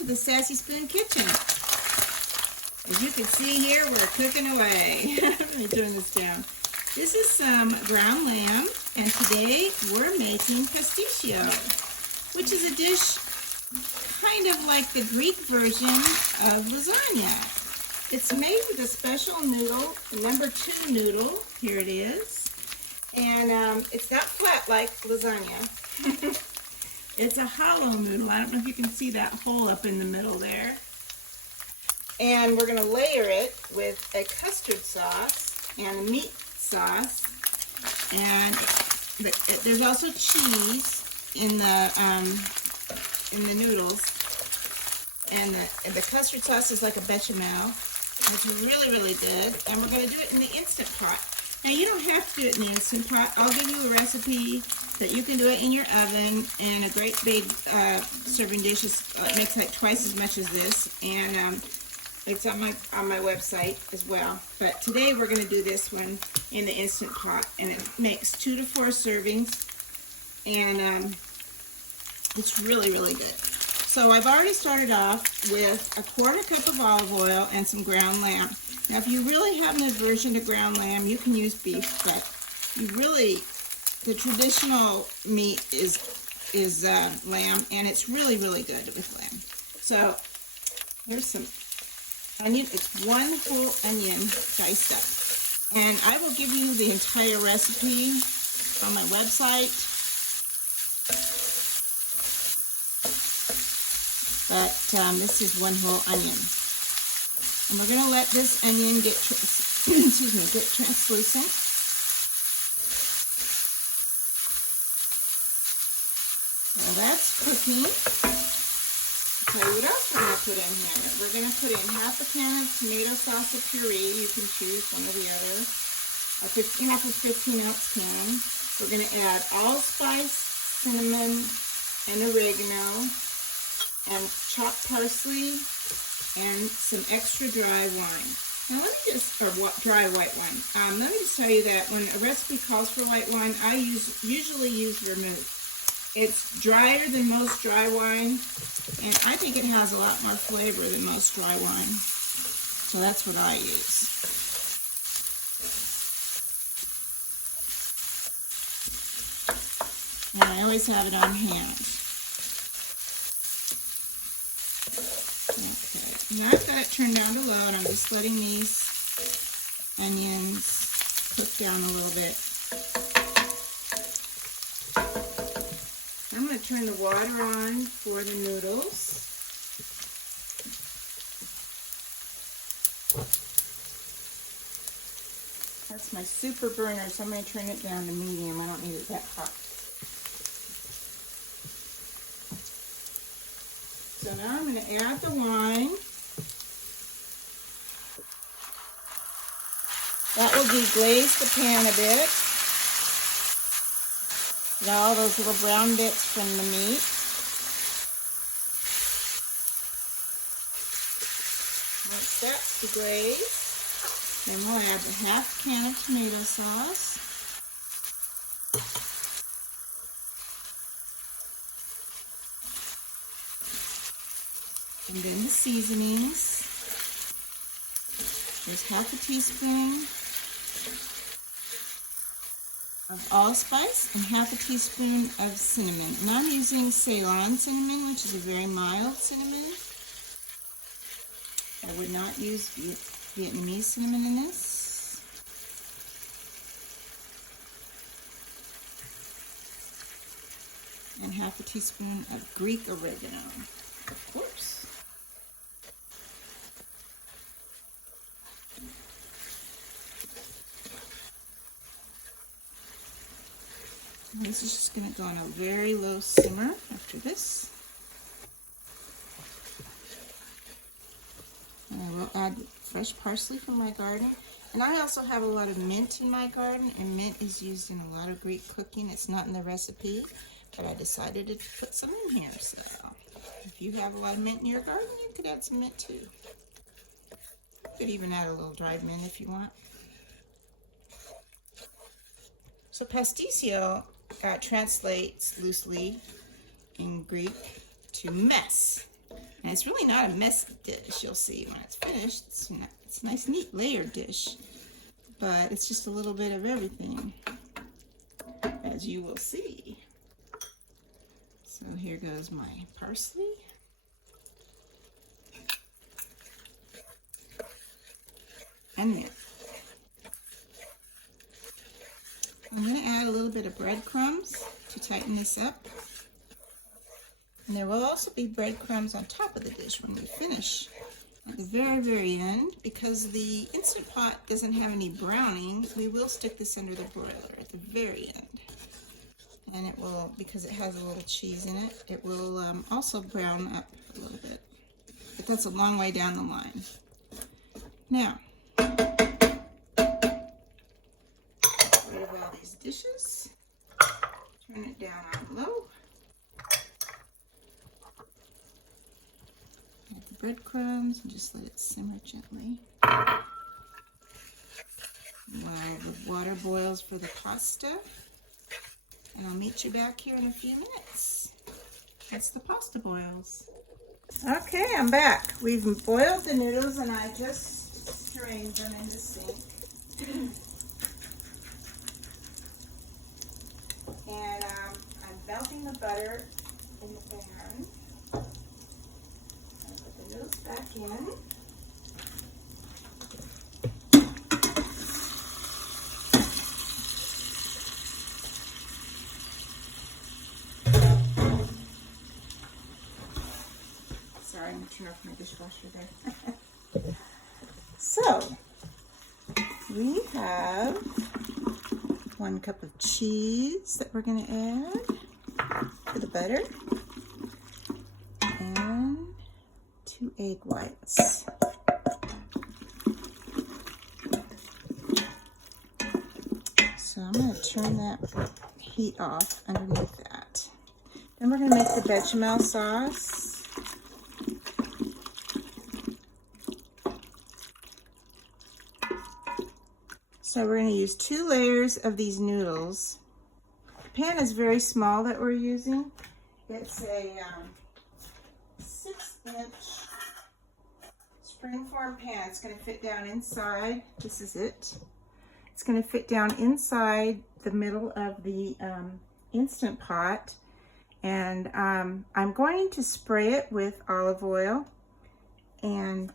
to the Sassy Spoon Kitchen. As you can see here, we're cooking away. Let me turn this down. This is some ground lamb, and today we're making pastitsio, which is a dish kind of like the Greek version of lasagna. It's made with a special noodle, the number 2 noodle. Here it is. And it's not flat like lasagna. It's a hollow noodle. I don't know if you can see that hole up in the middle there. And we're going to layer it with a custard sauce and a meat sauce. And there's also cheese in the noodles. And the custard sauce is like a bechamel, which is really, really good. And we're going to do it in the Instant Pot. Now, you don't have to do it in the Instant Pot. I'll give you a recipe that you can do it in your oven in a great big serving dish. It makes like twice as much as this, and it's on my website as well. But today we're going to do this one in the Instant Pot, and it makes 2 to 4 servings, and it's really, really good. So I've already started off with a 1/4 cup of olive oil and some ground lamb. Now, if you really have an aversion to ground lamb, you can use beef, but the traditional meat is lamb, and it's really, really good with lamb. So here's some onion. It's 1 whole onion diced up. And I will give you the entire recipe on my website. But this is 1 whole onion. And we're going to let this onion get translucent. Now that's cooking. I'll tell you what else we're going to put in here. We're going to put in half a can of tomato sauce or puree. You can choose one or the other. Half a 15-ounce can. We're going to add allspice, cinnamon, and oregano, and chopped parsley, and some extra dry wine. Now let me just, dry white wine. Let me just tell you that when a recipe calls for white wine, I usually use vermouth. It's drier than most dry wine, and I think it has a lot more flavor than most dry wine. So that's what I use. And I always have it on hand. Okay, now I've got it turned down to low, and I'm just letting these onions cook down a little bit. I'm going to turn the water on for the noodles. That's my super burner, so I'm going to turn it down to medium. I don't need it that hot. So now I'm going to add the wine. That will deglaze the pan a bit. Get all those little brown bits from the meat. Once that's deglazed, then we'll add the half can of tomato sauce. And then the seasonings. There's half a teaspoon of allspice and half a teaspoon of cinnamon. And I'm using Ceylon cinnamon, which is a very mild cinnamon. I would not use Vietnamese cinnamon in this. And half a teaspoon of Greek oregano, of course. And this is just going to go on a very low simmer after this. And I will add fresh parsley from my garden. And I also have a lot of mint in my garden, and mint is used in a lot of Greek cooking. It's not in the recipe, but I decided to put some in here. So if you have a lot of mint in your garden, you could add some mint too. You could even add a little dried mint if you want. So pastitsio translates loosely in Greek to mess. And it's really not a messy dish. You'll see when it's finished. It's a nice, neat layered dish. But it's just a little bit of everything, as you will see. So here goes my parsley. And then I'm going to add a little bit of breadcrumbs to tighten this up. And there will also be breadcrumbs on top of the dish when we finish. At the very, very end, because the Instant Pot doesn't have any browning, we will stick this under the broiler at the very end. And it will, because it has a little cheese in it, it will also brown up a little bit. But that's a long way down the line. Now, get rid of all these dishes. Turn it down on low. Add the breadcrumbs and just let it simmer gently. While the water boils for the pasta. And I'll meet you back here in a few minutes. That's the pasta boils. Okay, I'm back. We've boiled the noodles and I just drained them in the sink. And I'm melting the butter in the pan. I'll put the noodles back in. Sorry, I'm going to turn off my dishwasher there. So, we have 1 cup of cheese that we're going to add to the butter. And 2 egg whites. So I'm going to turn that heat off underneath that. Then we're going to make the bechamel sauce. So we're going to use 2 layers of these noodles. The pan is very small that we're using. It's a 6-inch springform pan. It's going to fit down inside. This is it. It's going to fit down inside the middle of the Instant Pot. And I'm going to spray it with olive oil. And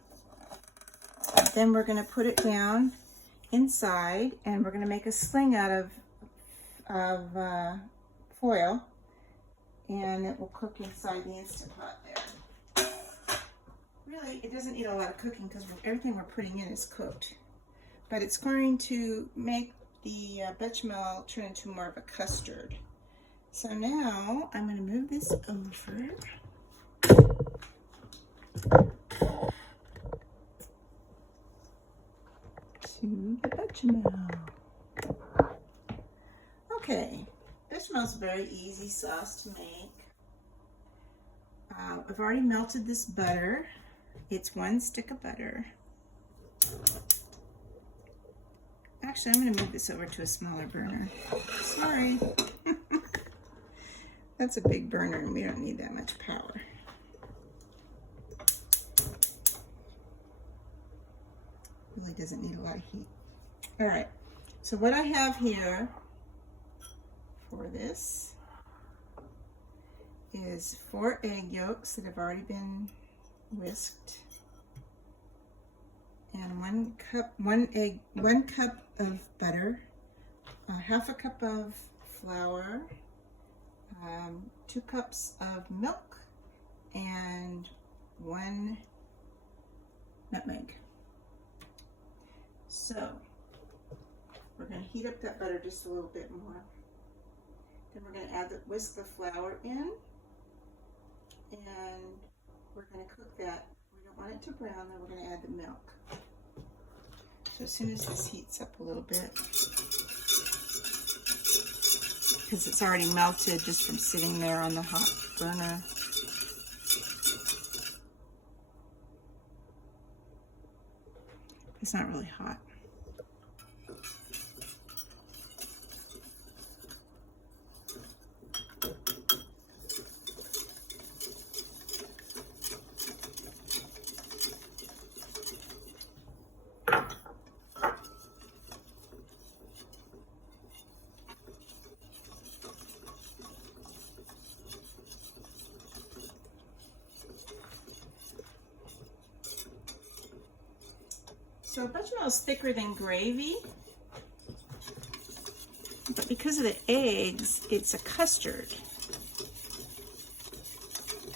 then we're going to put it down inside, and we're going to make a sling out of foil, and it will cook inside the Instant Pot there. Really, it doesn't need a lot of cooking because everything we're putting in is cooked, but it's going to make the bechamel turn into more of a custard. So now I'm going to move this over. To the bechamel. Okay, bechamel's a very easy sauce to make. I've already melted this butter. It's 1 stick of butter. Actually, I'm going to move this over to a smaller burner. Sorry. That's a big burner and we don't need that much power. Really doesn't need a lot of heat. All right, so what I have here for this is 4 egg yolks that have already been whisked, and 1 cup of butter, 1/2 cup of flour, 2 cups of milk, and 1 nutmeg. So we're going to heat up that butter just a little bit more. Then we're going to whisk the flour in, and we're going to cook that. We don't want it to brown, then we're going to add the milk. So as soon as this heats up a little bit, because it's already melted just from sitting there on the hot burner. It's not really hot. So bechamel is thicker than gravy, but because of the eggs, it's a custard.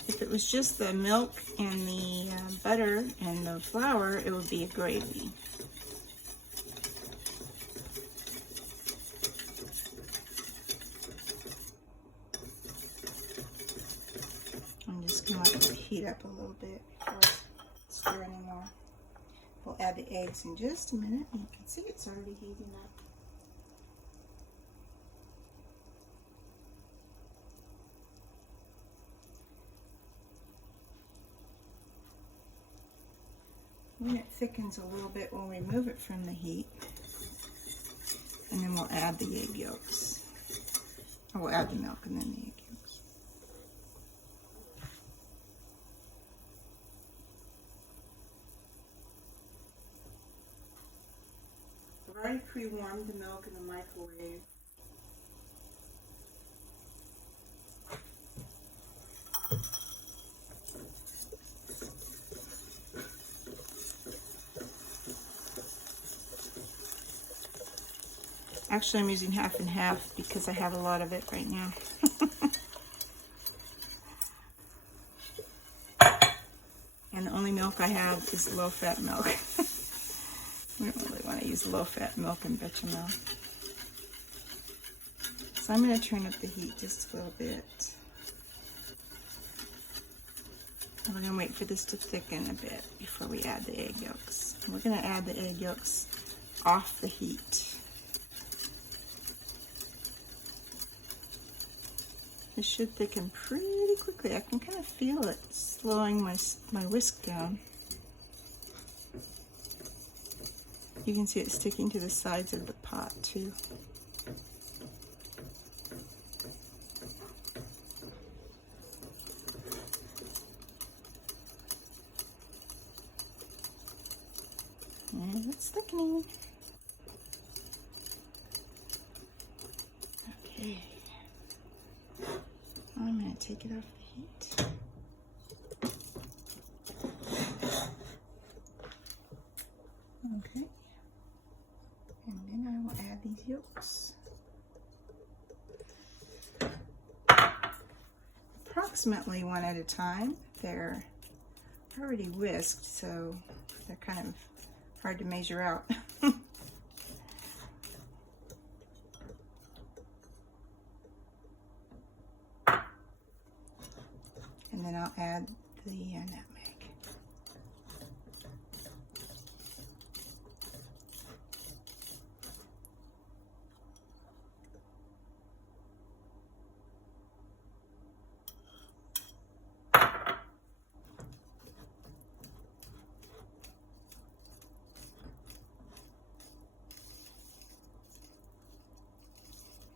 If it was just the milk and the butter and the flour, it would be a gravy. I'm just going to let it heat up a little bit before I stir anymore. We'll add the eggs in just a minute. You can see it's already heating up. When it thickens a little bit, we'll remove it from the heat, and then we'll add the egg yolks. Or we'll add the milk and then the egg yolks. I've already pre-warmed the milk in the microwave. Actually, I'm using half and half because I have a lot of it right now. And the only milk I have is low-fat milk. We don't really want to use low-fat milk in bechamel. So I'm going to turn up the heat just a little bit. And we're going to wait for this to thicken a bit before we add the egg yolks. And we're going to add the egg yolks off the heat. It should thicken pretty quickly. I can kind of feel it slowing my whisk down. You can see it sticking to the sides of the pot too. And it's thickening. Okay. I'm going to take it off the heat. Okay. And then I will add these yolks. Approximately one at a time. They're already whisked, so they're kind of hard to measure out. And then I'll add the nutmeg.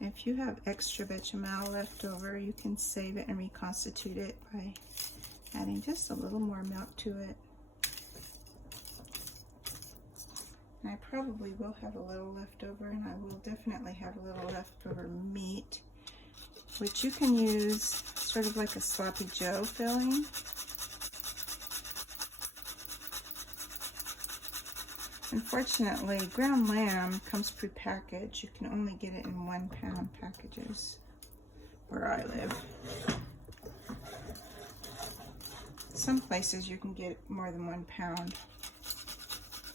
If you have extra bechamel left over, you can save it and reconstitute it by adding just a little more milk to it. And I probably will have a little left over, and I will definitely have a little leftover meat, which you can use sort of like a sloppy joe filling. Unfortunately, ground lamb comes prepackaged. You can only get it in 1 pound packages where I live. Some places you can get more than 1 pound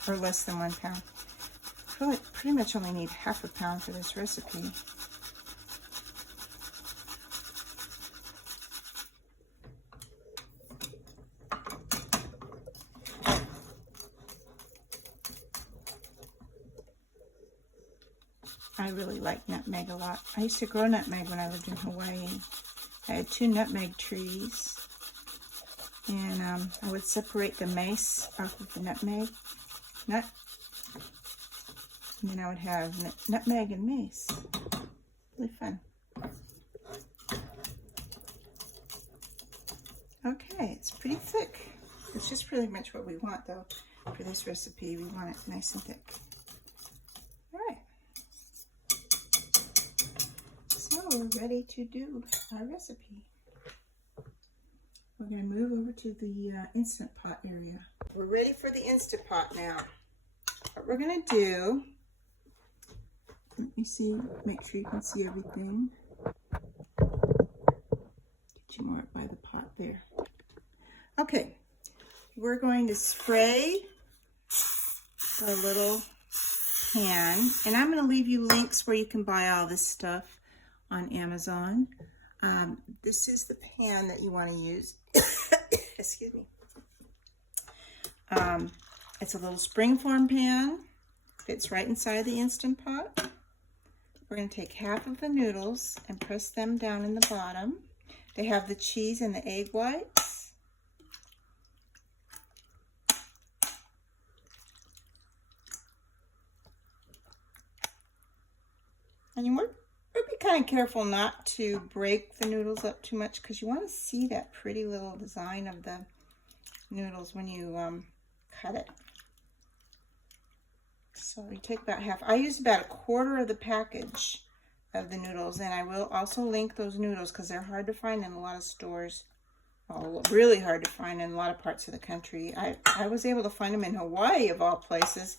or less than 1 pound. Pretty much only need half a pound for this recipe. I really like nutmeg a lot. I used to grow nutmeg when I lived in Hawaii. I had 2 nutmeg trees, and I would separate the mace off of the nutmeg nut, and then I would have nutmeg and mace. Really fun. Okay, it's pretty thick. It's just pretty much what we want, though, for this recipe. We want it nice and thick. We're ready to do our recipe. We're going to move over to the Instant Pot area. We're ready for the Instant Pot now. what we're gonna do, let me see, make sure you can see everything. Get you more up by the pot there. Okay, we're going to spray the little pan, and I'm going to leave you links where you can buy all this stuff on Amazon. This is the pan that you want to use. Excuse me. It's a little springform pan. Fits right inside the Instant Pot. We're going to take half of the noodles and press them down in the bottom. They have the cheese and the egg whites. And you want to be kind of careful not to break the noodles up too much, because you want to see that pretty little design of the noodles when you cut it. So you take about half. I use about a quarter of the package of the noodles, and I will also link those noodles because they're hard to find in a lot of stores. Well, really hard to find in a lot of parts of the country. I was able to find them in Hawaii, of all places,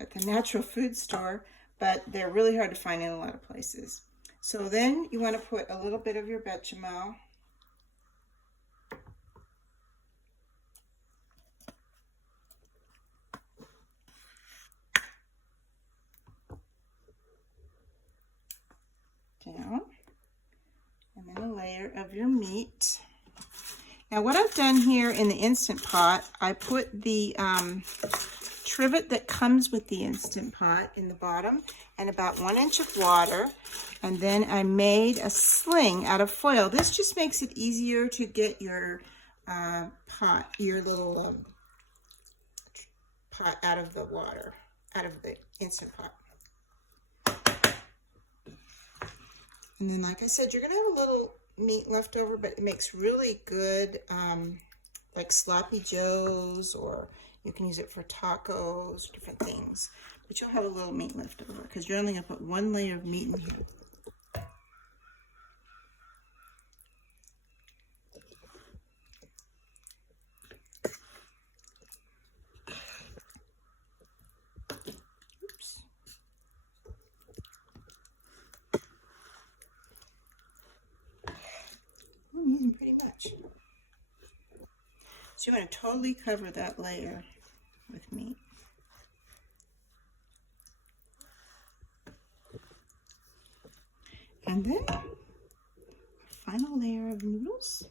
at the natural food store, but they're really hard to find in a lot of places. So then you want to put a little bit of your bechamel. Down, and then a layer of your meat. Now what I've done here in the Instant Pot, I put the trivet that comes with the Instant Pot in the bottom and about 1 inch of water, and then I made a sling out of foil. This just makes it easier to get your pot, your little pot out of the water, out of the Instant Pot. And then, like I said, you're going to have a little meat left over, but it makes really good, like sloppy joes, or you can use it for tacos, different things. But you'll have a little meat left over because you're only going to put 1 layer of meat in here. Pretty much. So you want to totally cover that layer with meat. And then a final layer of noodles.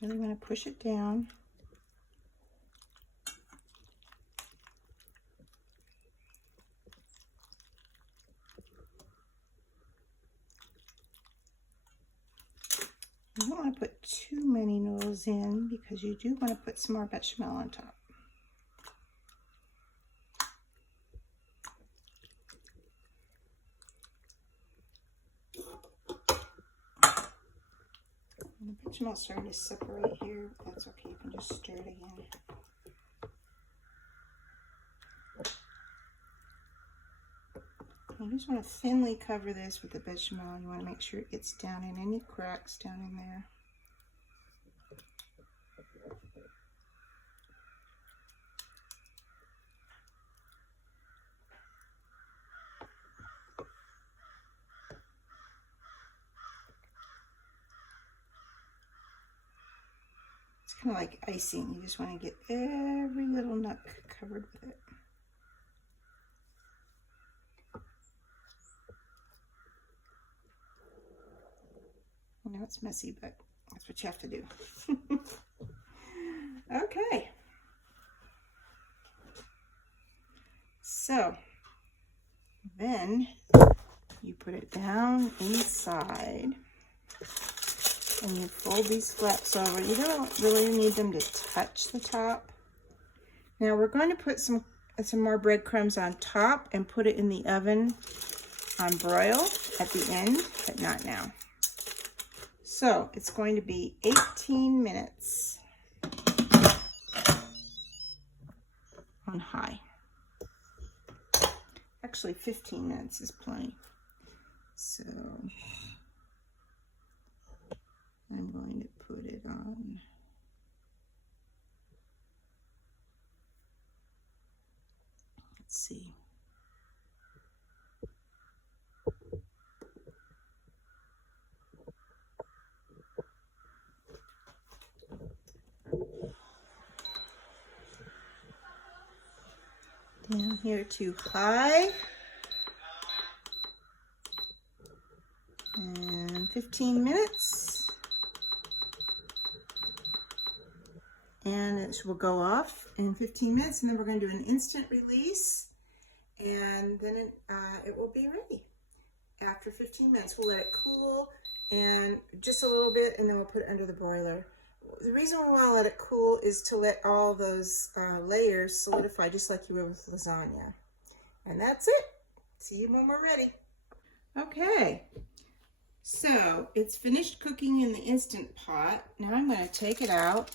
Really want to push it down. You don't want to put too many noodles in because you do want to put some more bechamel on top. And the bechamel starting to separate here. That's okay. You can just stir it again. You just want to thinly cover this with the bechamel. You want to make sure it gets down in any cracks down in there. It's kind of like icing. You just want to get every little nook covered with it. I know it's messy, but that's what you have to do. Okay. So then you put it down inside and you fold these flaps over. You don't really need them to touch the top. Now we're going to put some more breadcrumbs on top and put it in the oven on broil at the end, but not now. So it's going to be 18 minutes on high. Actually, 15 minutes is plenty. So I'm going to put it on. Let's see. Down here to high. And 15 minutes. And it will go off in 15 minutes, and then we're going to do an instant release, and then it will be ready. After 15 minutes, we'll let it cool and just a little bit, and then we'll put it under the broiler. The reason we want to let it cool is to let all those layers solidify, just like you would with lasagna. And that's it. See you when we're ready. Okay, so it's finished cooking in the Instant Pot. Now I'm going to take it out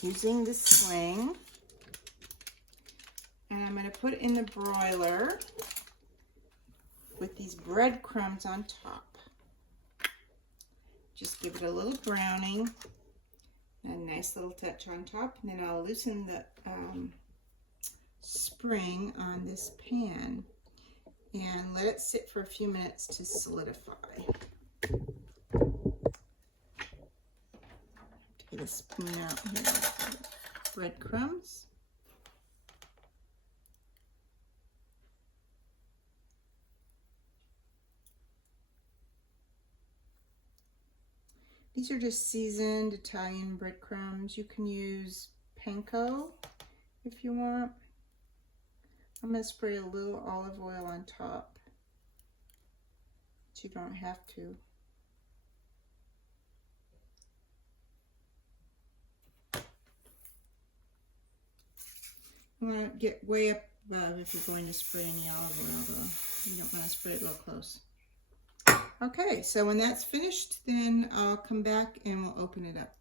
using the sling, and I'm going to put it in the broiler with these breadcrumbs on top. Just give it a little browning, a nice little touch on top, and then I'll loosen the spring on this pan and let it sit for a few minutes to solidify. Get a spoon out here with the breadcrumbs. These are just seasoned Italian breadcrumbs. You can use panko if you want. I'm going to spray a little olive oil on top, but you don't have to. You want to get way up above if you're going to spray any olive oil, though. You don't want to spray it real close. Okay, so when that's finished, then I'll come back and we'll open it up.